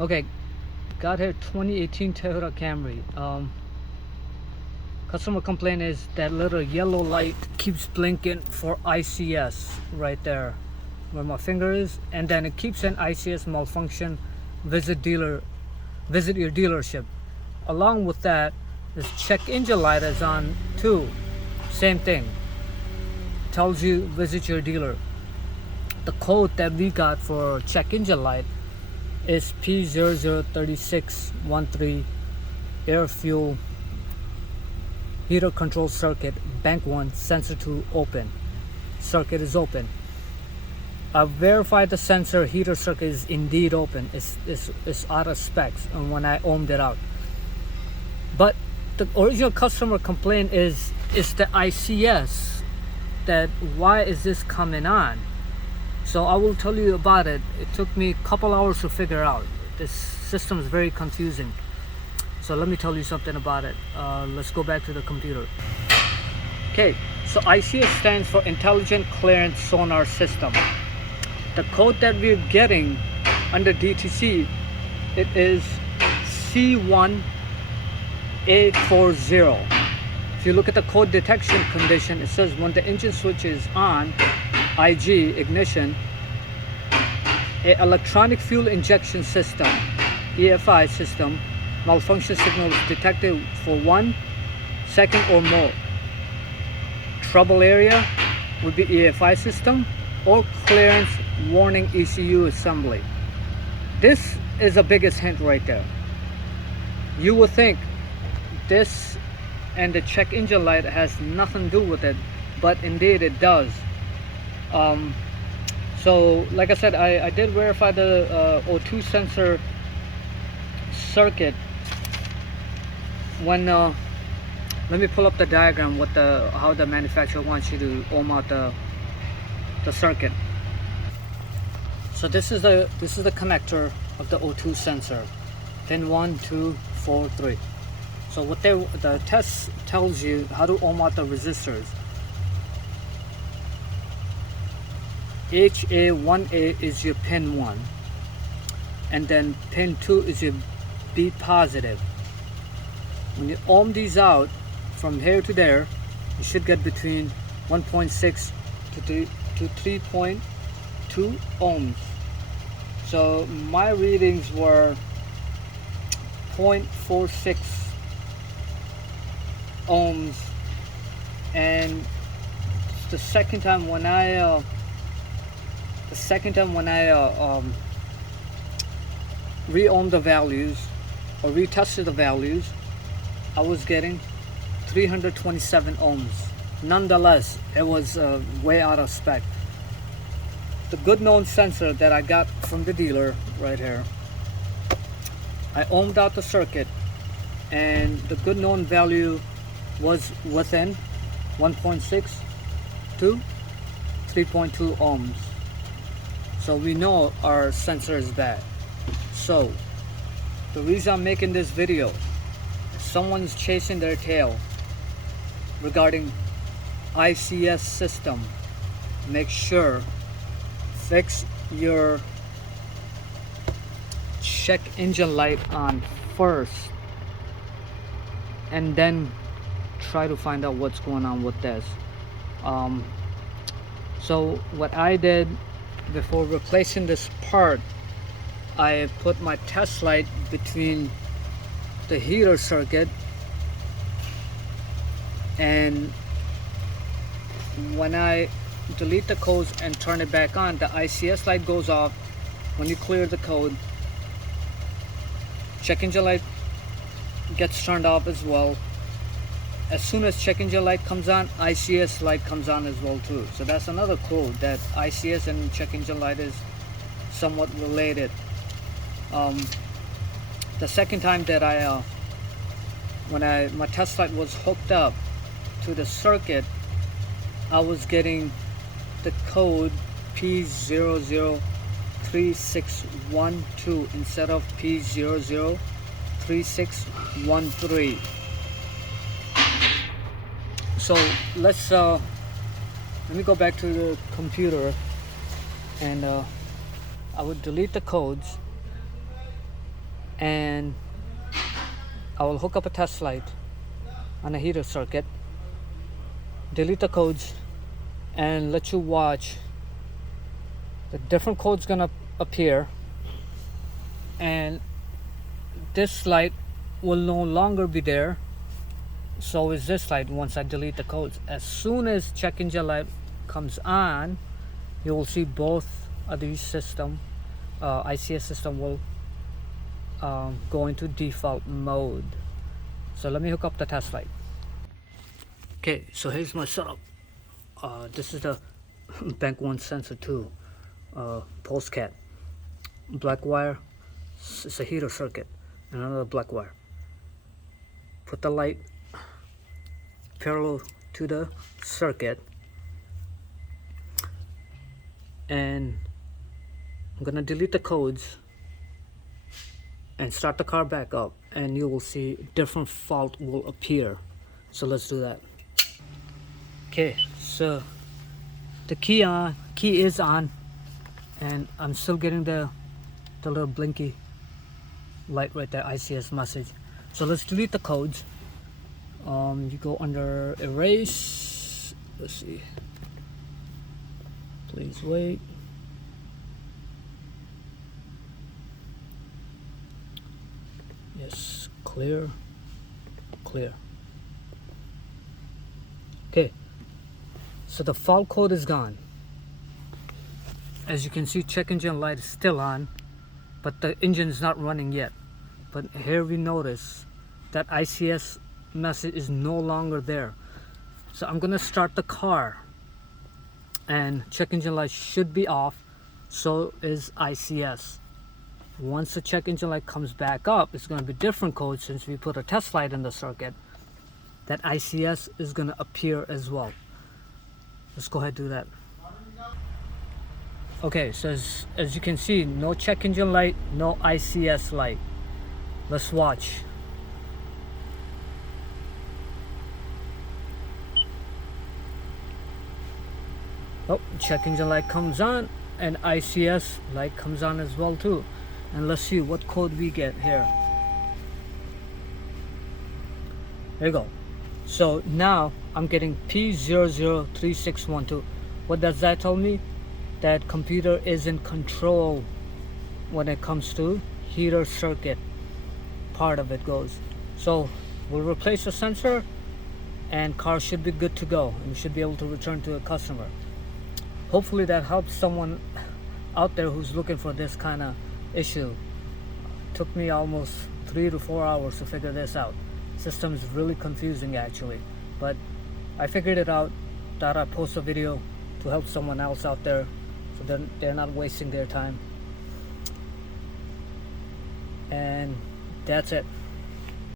Okay, got here 2018 Toyota Camry. Customer complaint is that little yellow light keeps blinking for ICS right there where my finger is, and then it keeps an ICS malfunction. Visit your dealership. Along with that, this check engine light is on too. Same thing. Tells you visit your dealer. The code that we got for check engine light is P0036 and air fuel heater control circuit, bank 1, sensor 2 open. Circuit is open. I verified the sensor heater circuit is indeed open. It's out of specs and when I ohmed it out. But the original customer complaint is the ICS, that why is this coming on? So I will tell you about it. It took me a couple hours to figure out. This system is very confusing. So let me tell you something about it. Let's go back to the computer. Okay, so ICS stands for Intelligent Clearance Sonar System. The code that we're getting under DTC, it is C1A40. If you look at the code detection condition, it says when the engine switch is on, IG, ignition, a electronic fuel injection system, EFI system, malfunction signal is detected for 1 second or more. Trouble area would be EFI system or clearance warning ECU assembly. This is the biggest hint right there. You would think this and the check engine light has nothing to do with it, but indeed it does. So like I said, I did verify the O2 sensor circuit. When let me pull up the diagram with how the manufacturer wants you to ohm out the circuit. So this is the connector of the O2 sensor, pin 1, 2, 4, 3. So what the test tells you how to ohm out the resistors. HA1A is your pin 1, and then pin 2 is your B positive. When you ohm these out from here to there, you should get between 1.6 to 3.2 ohms. So my readings were 0.46 ohms, and the second time when I re-ohmed the values or retested the values, I was getting 327 ohms. Nonetheless, it was way out of spec. The good known sensor that I got from the dealer right here, I ohmed out the circuit and the good known value was within 1.6 to 3.2 ohms. So we know our sensor is bad. So the reason I'm making this video, if someone's chasing their tail regarding ICS system, make sure fix your check engine light on first and then try to find out what's going on with this. So what I did before replacing this part, I put my test light between the heater circuit, and when I delete the codes and turn it back on, the ICS light goes off. When you clear the code, check engine light gets turned off as well. As soon as check engine light comes on, ICS light comes on as well too. So that's another code that ICS and check engine light is somewhat related. The second time that my test light was hooked up to the circuit, I was getting the code P003612 instead of P003613. So let's let me go back to the computer, and I would delete the codes and I will hook up a test light on a heater circuit, delete the codes, and let you watch the different codes gonna appear, and this light will no longer be there. So is this light once I delete the codes. As soon as check engine light comes on, you will see both of these ICS system will go into default mode. So let me hook up the test light. Okay, so here's my setup. This is the Bank 1 sensor 2 pulse cat. Black wire, it's a heater circuit, and another black wire. Put the light parallel to the circuit, and I'm gonna delete the codes and start the car back up, and you will see different fault will appear. So let's do that. Okay, so the key is on, and I'm still getting the little blinky light right there, ICS message. So let's delete the codes. You go under erase. Let's see. Please wait. Yes, clear. Okay, so the fault code is gone. As you can see, check engine light is still on, but the engine is not running yet. But here we notice that ICS message is no longer there. So I'm gonna start the car, and check engine light should be off, so is ICS. Once the check engine light comes back up, it's going to be different code. Since we put a test light in the circuit, that ICS is going to appear as well. Let's go ahead and do that. Okay, so as you can see, no check engine light, no ICS light. Let's watch. Oh, check engine light comes on, and ICS light comes on as well too. And let's see what code we get here. There you go. So now I'm getting P003612. What does that tell me? That computer is in control when it comes to heater circuit. Part of it goes. So we'll replace the sensor, and car should be good to go, and we should be able to return to a customer. Hopefully that helps someone out there who's looking for this kind of issue. Took me almost 3 to 4 hours to figure this out. System is really confusing actually, but I figured it out. Thought I'd post a video to help someone else out there, so they're not wasting their time. And that's it.